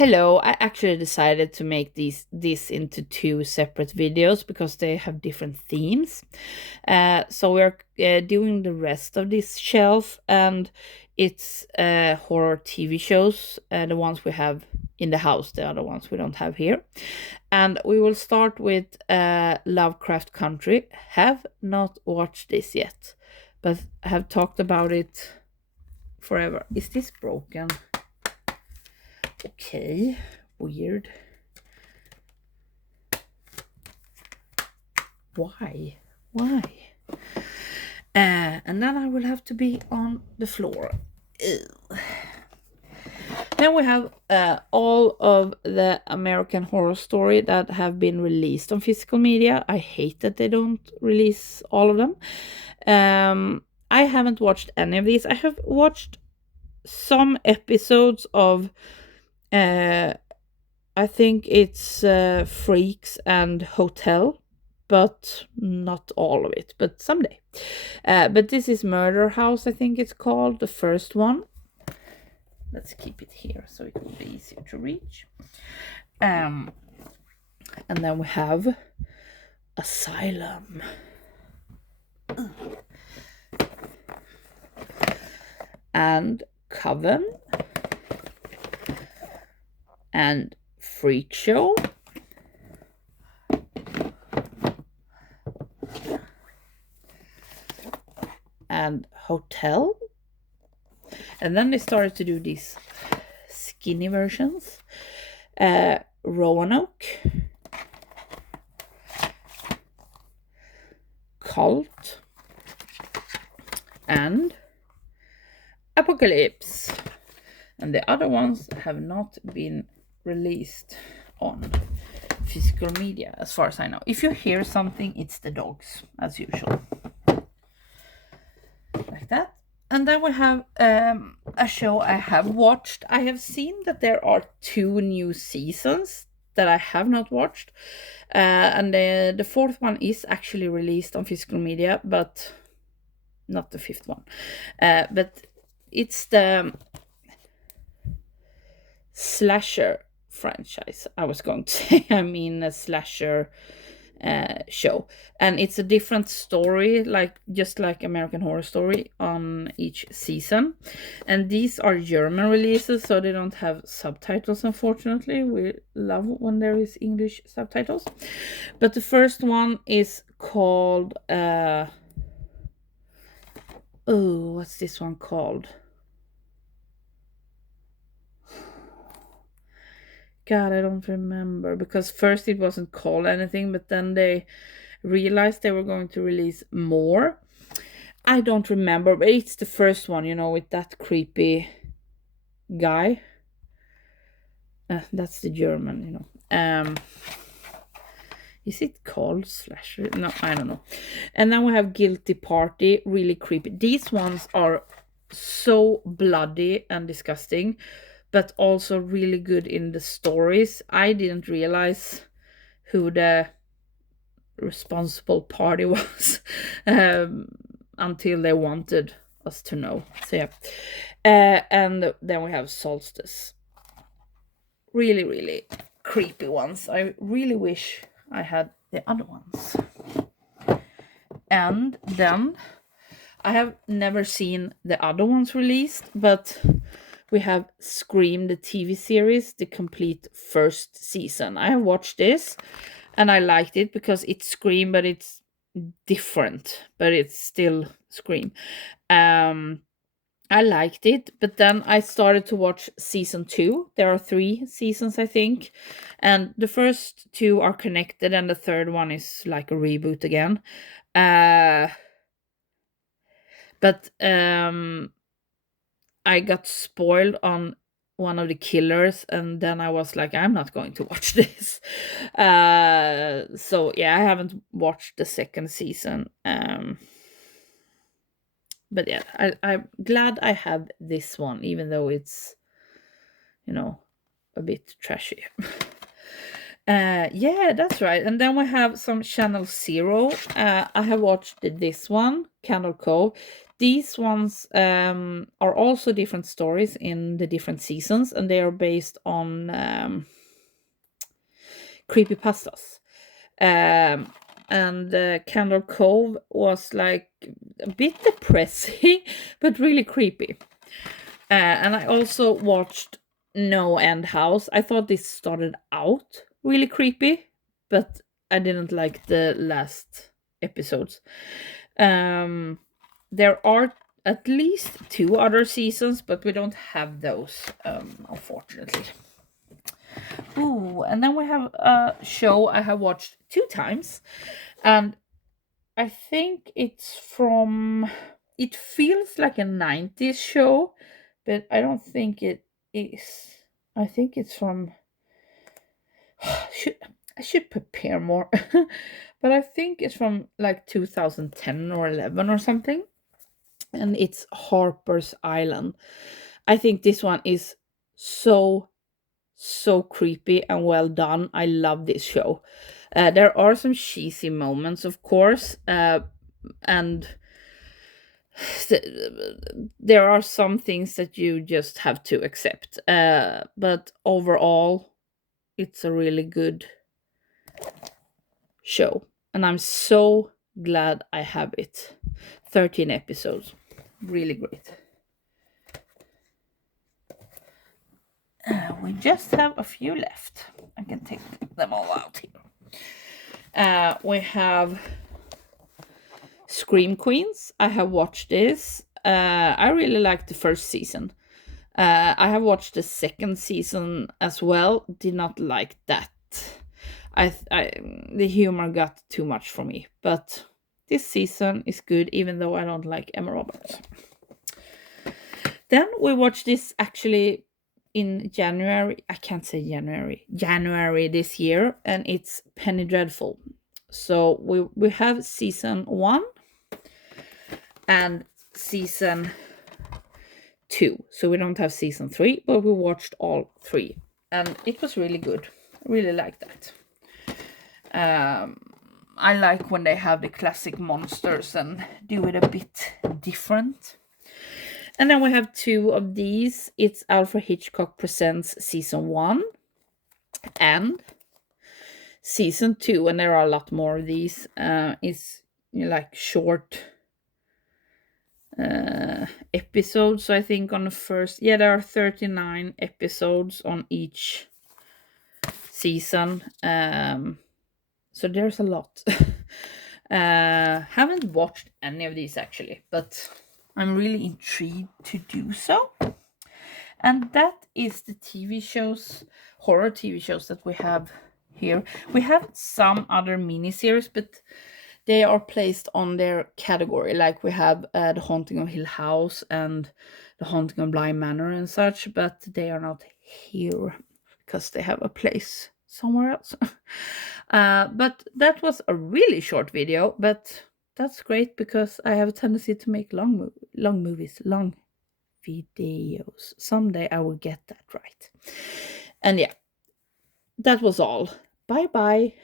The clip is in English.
Hello, I actually decided to make this into two separate videos because they have different themes. So we're doing the rest of this shelf, and it's horror TV shows, the ones we have in the house, the other ones we don't have here. And we will start with Lovecraft Country. Have not watched this yet, but have talked about it forever. Is this broken? Okay, weird. Why? Why? And then I will have to be on the floor. Ew. Then we have all of the American Horror Story that have been released on physical media. I hate that they don't release all of them. I haven't watched any of these. I have watched some episodes of I think it's Freaks and Hotel, but not all of it, but someday. But this is Murder House, I think it's called, the first one. Let's keep it here so it will be easier to reach. And then we have Asylum. And Coven. And Freak Show. And Hotel. And then they started to do these skinny versions. Roanoke. Cult. And Apocalypse. And the other ones have not been released on physical media, as far as I know. If you hear something, it's the dogs, as usual. Like that. And then we have a show I have watched. I have seen that there are 2 new seasons that I have not watched. And the 4th one is actually released on physical media, but not the 5th one. But it's the slasher franchise. I was going to say, I mean a slasher show, and it's a different story, just like American Horror Story, on each season. And these are German releases, so they don't have subtitles, unfortunately. We love when there is English subtitles. But the first one is called what's this one called? God, I don't remember, because first it wasn't called anything, but then they realized they were going to release more. I don't remember, but it's the first one, with that creepy guy. That's the German, Is it called slasher? No, I don't know. And then we have Guilty Party, really creepy. These ones are so bloody and disgusting, but also really good in the stories. I didn't realize who the responsible party was until they wanted us to know. So yeah. And then we have Solstice. Really, really creepy ones. I really wish I had the other ones. And then I have never seen the other ones released, but we have Scream, the TV series, the complete first season. I have watched this and I liked it because it's Scream, but it's different, but it's still Scream. I liked it, but then I started to watch season 2. There are 3 seasons, I think, and the first 2 are connected, and the third one is like a reboot again. But I got spoiled on one of the killers, and then I was like, I'm not going to watch this. So yeah, I haven't watched the second season. But yeah, I'm glad I have this one, even though it's, a bit trashy. Yeah, that's right. And then we have some Channel Zero. I have watched this one, Candle Cove. These ones are also different stories in the different seasons, and they are based on creepypastas. And Candle Cove was like a bit depressing, but really creepy. And I also watched No End House. I thought this started out really creepy, but I didn't like the last episodes. There are at least 2 other seasons, but we don't have those, unfortunately. Ooh, and then we have a show I have watched 2 times, and I think it's from. It feels like a 90s show, but I don't think it is. I think it's from. Should, I should prepare more, but I think it's from like 2010 or 11 or something, and it's Harper's Island. I think this one is so creepy and well done. I love this show. There are some cheesy moments, of course, and there are some things that you just have to accept. But overall, it's a really good show, and I'm so glad I have it. 13 episodes, really great. We just have a few left. I can take them all out here. We have Scream Queens. I have watched this. I really liked the first season. I have watched the second season as well. Did not like that. The humor got too much for me. But this season is good, even though I don't like Emma Roberts. Then we watched this actually in January. I can't say January this year, and it's Penny Dreadful. So we have season 1 and season 2. So we don't have season 3, but we watched all 3, and it was really good. I really like that. I like when they have the classic monsters and do it a bit different. And then we have 2 of these. It's Alfred Hitchcock Presents season 1 and season 2, and there are a lot more of these. It's like short episodes, I think, on the first. Yeah, there are 39 episodes on each season. So there's a lot. Haven't watched any of these actually, but I'm really intrigued to do so. And that is the TV shows, horror TV shows that we have here. We have some other miniseries, but they are placed on their category. Like we have The Haunting of Hill House and The Haunting of Bly Manor and such, but they are not here because they have a place somewhere else. But that was a really short video, but that's great because I have a tendency to make long videos. Someday I will get that right. And yeah, that was all. Bye bye.